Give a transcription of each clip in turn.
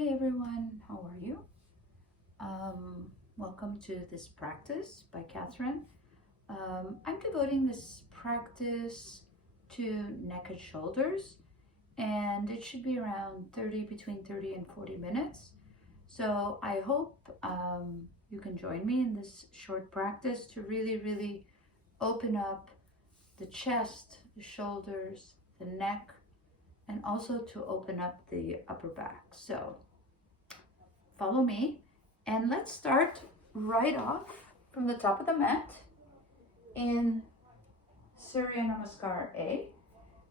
Hey everyone, how are you? Welcome to this practice by Katherine. I'm devoting this practice to neck and shoulders, and it should be around between 30 and 40 minutes. So I hope you can join me in this short practice to really open up the chest, the shoulders, the neck, and also to open up the upper back. So follow me, and let's start right off from the top of the mat in Surya Namaskar A.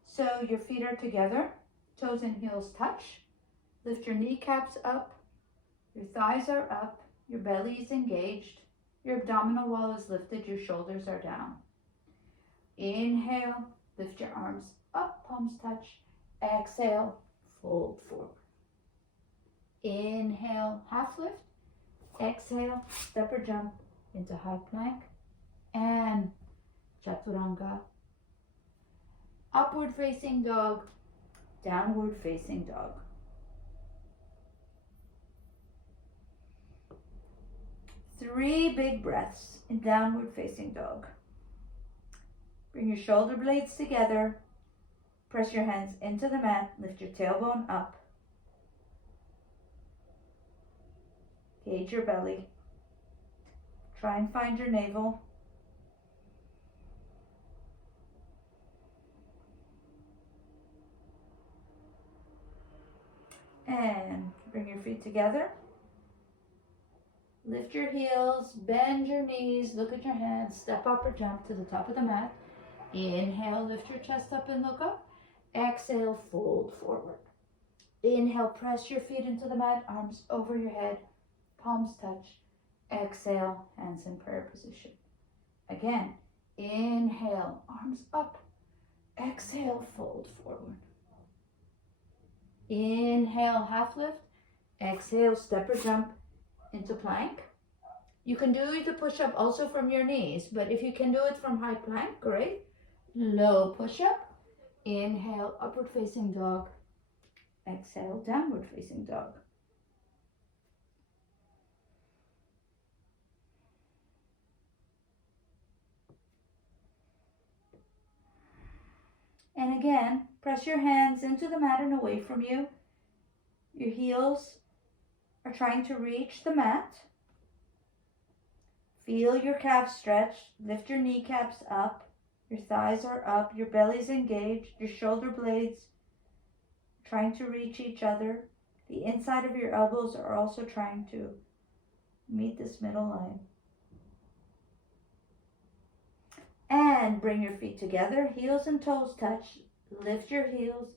So your feet are together, toes and heels touch. Lift your kneecaps up, your thighs are up, your belly is engaged, your abdominal wall is lifted, your shoulders are down. Inhale, lift your arms up, palms touch. Exhale, fold forward. Inhale, half lift. Exhale, step or jump into high plank and chaturanga. Upward facing dog, downward facing dog. Three big breaths in downward facing dog. Bring your shoulder blades together. Press your hands into the mat. Lift your tailbone up. Gauge your belly. Try and find your navel. And bring your feet together. Lift your heels, bend your knees, look at your hands, step up or jump to the top of the mat. Inhale, lift your chest up and look up. Exhale, fold forward. Inhale, press your feet into the mat, arms over your head, palms touch. Exhale, hands in prayer position. Again, inhale, arms up. Exhale, fold forward. Inhale, half lift. Exhale, step or jump into plank. You can do the push-up also from your knees, but if you can do it from high plank, great. Low push-up. Inhale, upward facing dog. Exhale, downward facing dog. And again, press your hands into the mat and away from you. Your heels are trying to reach the mat. Feel your calves stretch. Lift your kneecaps up. Your thighs are up. Your belly's engaged. Your shoulder blades trying to reach each other. The inside of your elbows are also trying to meet this middle line. And bring your feet together, heels and toes touch. Lift your heels,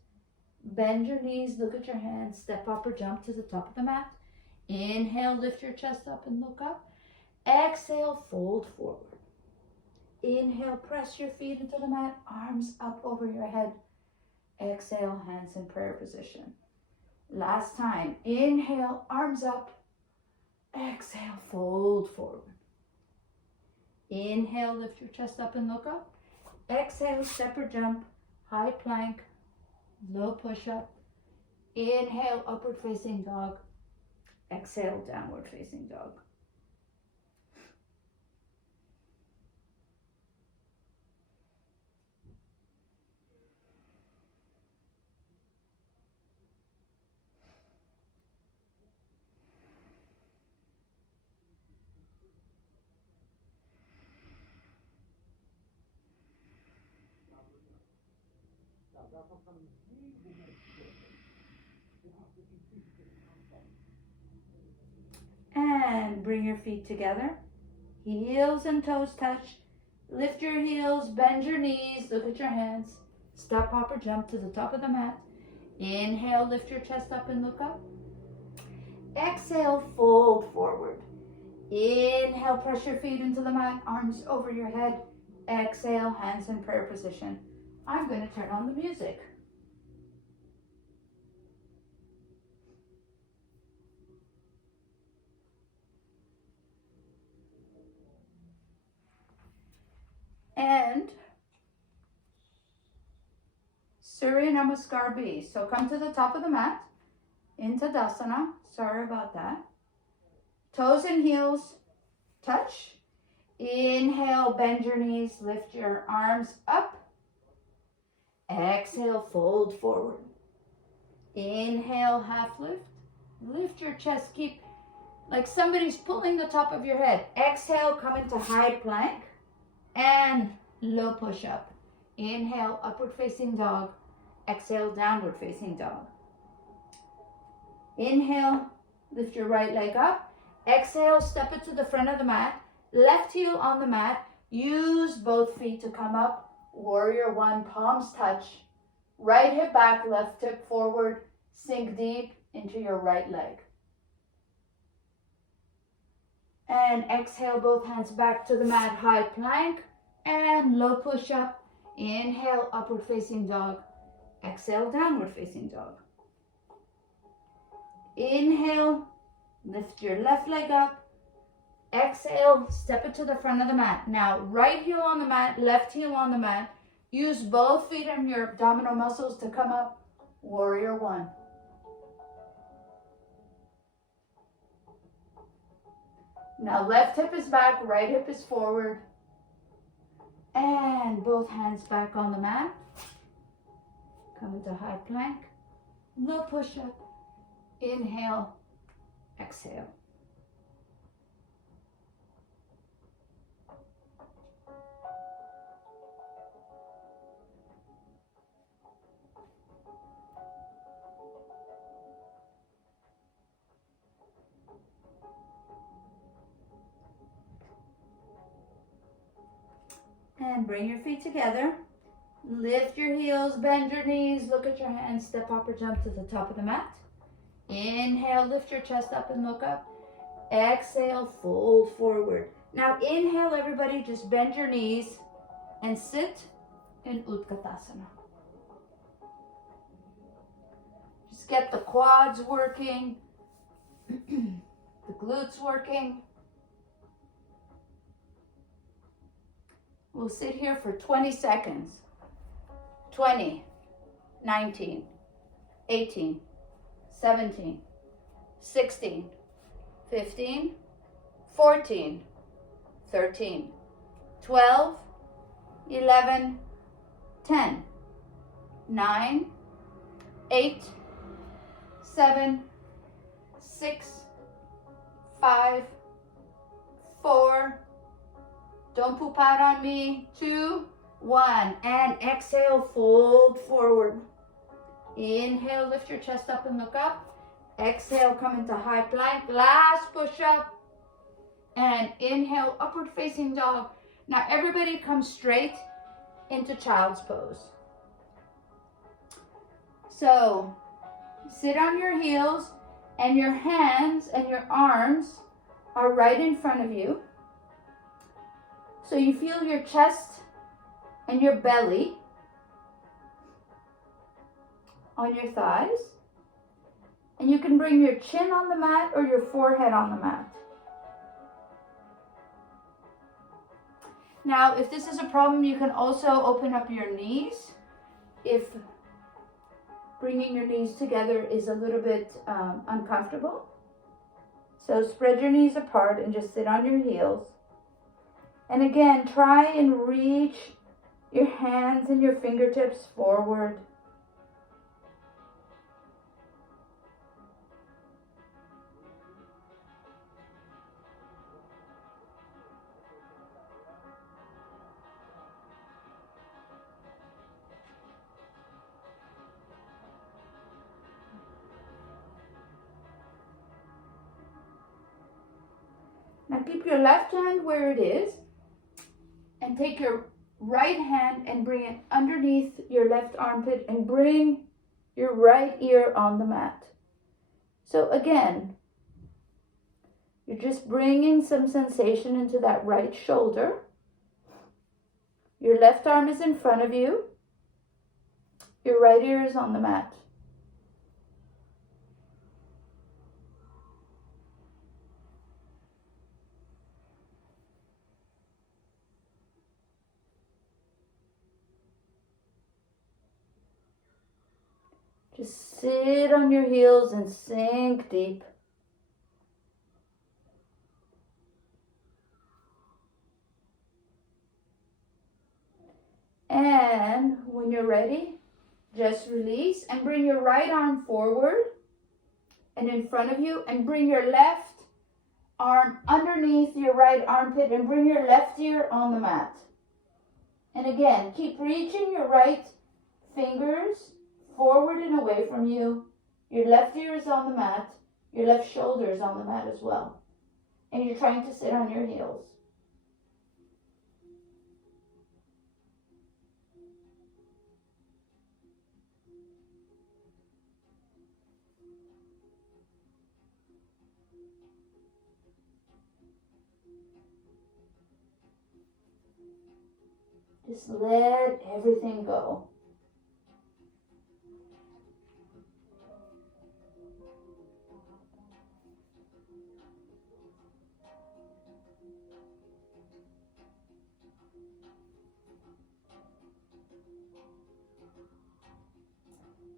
bend your knees, look at your hands, step up or jump to the top of the mat. Inhale, lift your chest up and look up. Exhale, fold forward. Inhale, press your feet into the mat, arms up over your head. Exhale, hands in prayer position. Last time, inhale, arms up. Exhale, fold forward. Inhale, lift your chest up and look up. Exhale, step or jump, high plank, low push-up. Inhale, upward facing dog. Exhale, downward facing dog. And bring your feet together. Heels and toes touch. Lift your heels, bend your knees, look at your hands. Step, hop, or jump to the top of the mat. Inhale, lift your chest up and look up. Exhale, fold forward. Inhale, press your feet into the mat, arms over your head. Exhale, hands in prayer position. I'm going to turn on the music. And Surya Namaskar B. So come to the top of the mat. in Tadasana. Sorry about that. Toes and heels touch. Inhale, bend your knees, lift your arms up. Exhale, fold forward. Inhale, half lift. Lift your chest, keep like somebody's pulling the top of your head. Exhale, come into high plank and low push up. Inhale, upward facing dog. Exhale, downward facing dog. Inhale, lift your right leg up. Exhale, step it to the front of the mat. Left heel on the mat. Use both feet to come up. Warrior one, palms touch. Right hip back, left hip forward. Sink deep into your right leg. And exhale, both hands back to the mat, high plank and low push up. Inhale, upward facing dog. Exhale, downward facing dog. Inhale, lift your left leg up. Exhale, step it to the front of the mat. Now, right heel on the mat, left heel on the mat. Use both feet and your abdominal muscles to come up. Warrior one. Now, left hip is back, right hip is forward. And both hands back on the mat. Come into high plank. Low push up. Inhale, exhale. And bring your feet together. Lift your heels, bend your knees, look at your hands, step up or jump to the top of the mat. Inhale, lift your chest up and look up. Exhale, fold forward. Now inhale, everybody, just bend your knees and sit in Utkatasana. Just get the quads working, the glutes working. We'll sit here for 20 seconds. 20, 19, 18, 17, 16, 15, 14, 13, 12, 11, 10, 9, 8, 7, 6, 5, 4, don't poop out on me, 2, 1, and exhale, fold forward. Inhale, lift your chest up and look up. Exhale, come into high plank, last push up. And inhale, upward facing dog. Now everybody come straight into child's pose. So sit on your heels and your hands and your arms are right in front of you. So you feel your chest and your belly on your thighs. And you can bring your chin on the mat or your forehead on the mat. Now, if this is a problem, you can also open up your knees if bringing your knees together is a little bit uncomfortable. So spread your knees apart and just sit on your heels. And again, try and reach your hands and your fingertips forward. Now keep your left hand where it is and take your right hand and bring it underneath your left armpit and bring your right ear on the mat. So again, you're just bringing some sensation into that right shoulder. Your left arm is in front of you. Your right ear is on the mat. Just sit on your heels and sink deep. And when you're ready, just release and bring your right arm forward and in front of you, and bring your left arm underneath your right armpit and bring your left ear on the mat. And again, keep reaching your right fingers forward and away from you. Your left ear is on the mat. Your left shoulder is on the mat as well. And you're trying to sit on your heels. Just let everything go.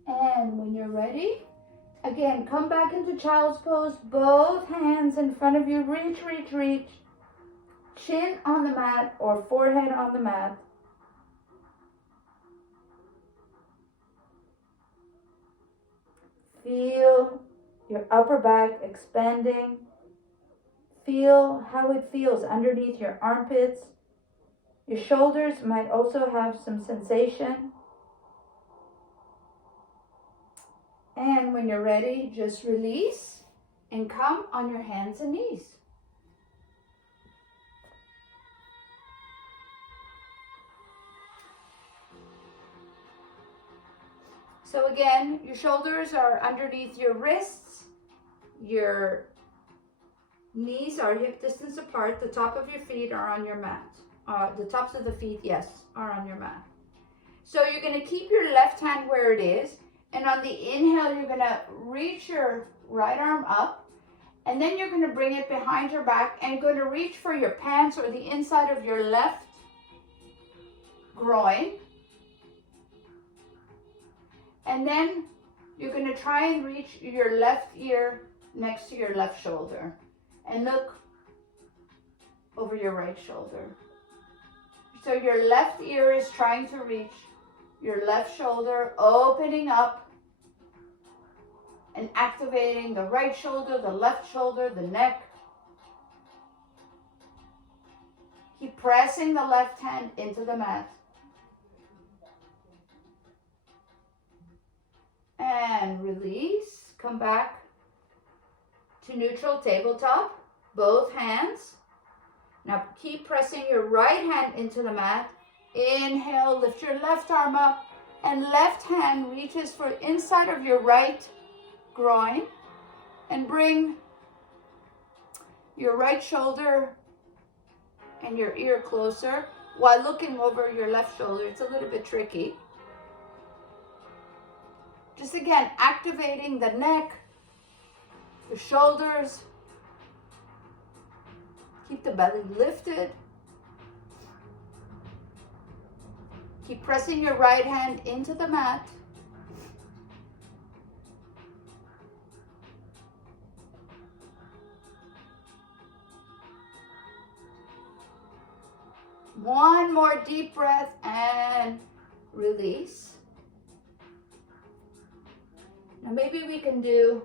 And when you're ready, again, come back into child's pose. Both hands in front of you. Reach, reach, reach. Chin on the mat or forehead on the mat. Feel your upper back expanding. Feel how it feels underneath your armpits. Your shoulders might also have some sensation. And when you're ready, just release and come on your hands and knees. So again, your shoulders are underneath your wrists. Your knees are hip distance apart. The top of your feet are on your mat. The tops of the feet, yes, are on your mat. So you're going to keep your left hand where it is. And on the inhale, you're going to reach your right arm up. And then you're going to bring it behind your back and you're going to reach for your pants or the inside of your left groin. And then you're going to try and reach your left ear next to your left shoulder. And look over your right shoulder. So your left ear is trying to reach your left shoulder, opening up and activating the right shoulder, the left shoulder, the neck. Keep pressing the left hand into the mat. And release. Come back to neutral tabletop. Both hands. Now keep pressing your right hand into the mat. Inhale, lift your left arm up. And left hand reaches for inside of your right groin. And bring your right shoulder and your ear closer while looking over your left shoulder. It's a little bit tricky. Just again, activating the neck, the shoulders. Keep the belly lifted. Keep pressing your right hand into the mat. One more deep breath and release. Now maybe we can do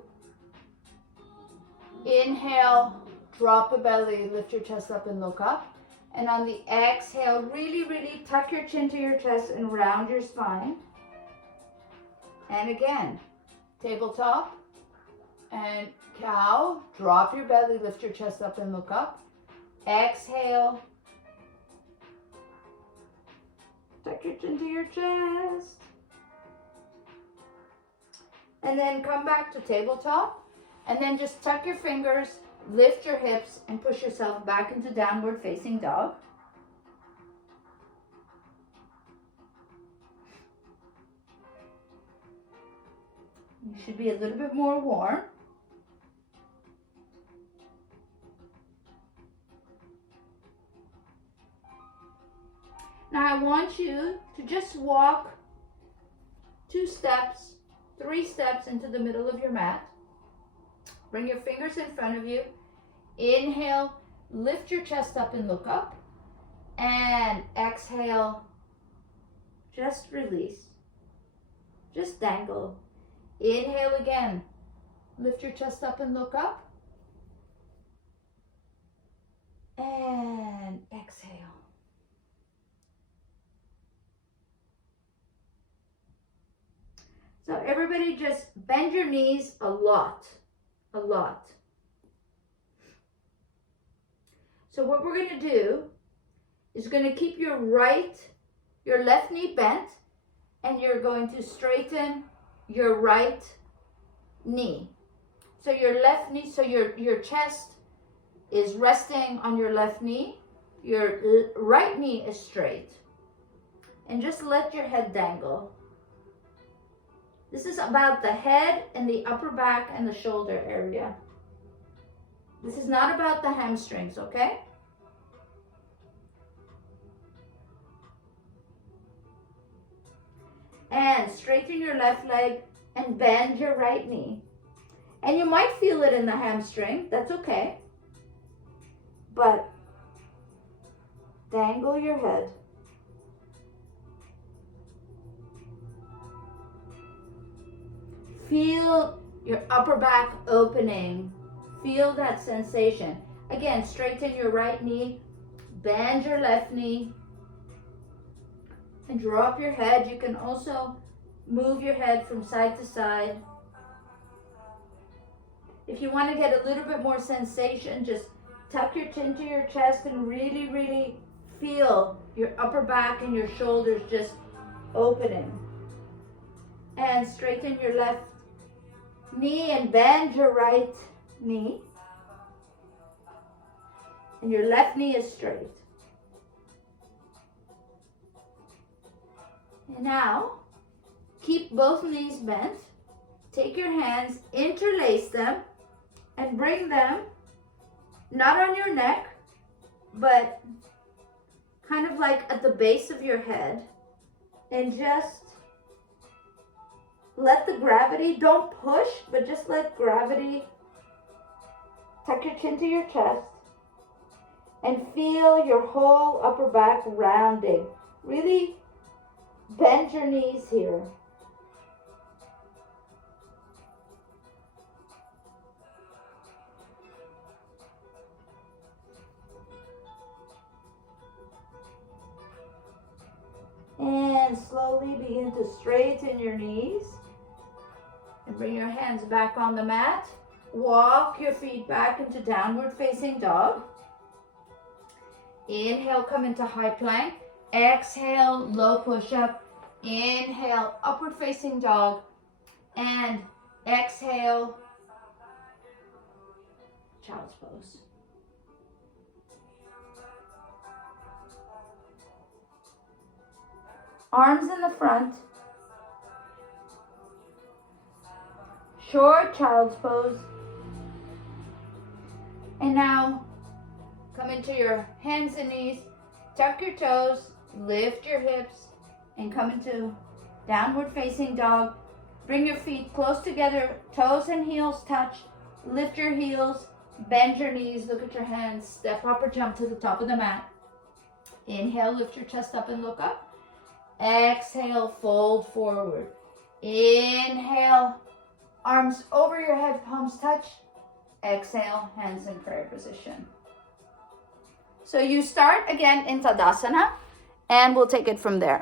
inhale, drop the belly, lift your chest up and look up. And on the exhale, really, really tuck your chin to your chest and round your spine. And again, tabletop and cow. Drop your belly, lift your chest up and look up. Exhale. Tuck your chin to your chest. And then come back to tabletop. And then just tuck your fingers, lift your hips, and push yourself back into downward facing dog. You should be a little bit more warm. Now I want you to just walk 2 steps 3 steps into the middle of your mat. Bring your fingers in front of you. Inhale, lift your chest up and look up. And exhale, just release. Just dangle. Inhale again. Lift your chest up and look up. And exhale. So everybody just bend your knees a lot. A lot. So what we're going to do is going to keep your left knee bent, and you're going to straighten your right knee. So your left knee, so your chest is resting on your left knee. Your right knee is straight. And just let your head dangle. This is about the head and the upper back and the shoulder area. This is not about the hamstrings, okay? And straighten your left leg and bend your right knee. And you might feel it in the hamstring, that's okay. But dangle your head. Feel your upper back opening. Feel that sensation. Again, straighten your right knee, bend your left knee, and drop your head. You can also move your head from side to side. If you want to get a little bit more sensation, just tuck your chin to your chest and really, really feel your upper back and your shoulders just opening. And straighten your left knee and bend your right knee. And your left knee is straight. And now, keep both knees bent. Take your hands, interlace them, and bring them not on your neck, but kind of like at the base of your head. And just let the gravity, don't push, but just let gravity, tuck your chin to your chest, and feel your whole upper back rounding. Really bend your knees here. And slowly begin to straighten your knees. And bring your hands back on the mat. Walk your feet back into downward facing dog. Inhale, come into high plank. Exhale, low push-up. Inhale, upward facing dog. And exhale, child's pose. Arms in the front. Short child's pose. And now, come into your hands and knees. Tuck your toes. Lift your hips. And come into downward facing dog. Bring your feet close together. Toes and heels touch. Lift your heels. Bend your knees. Look at your hands. Step up or jump to the top of the mat. Inhale, lift your chest up and look up. Exhale, fold forward. Inhale, arms over your head, palms touch. Exhale, hands in prayer position. So you start again in Tadasana, and we'll take it from there.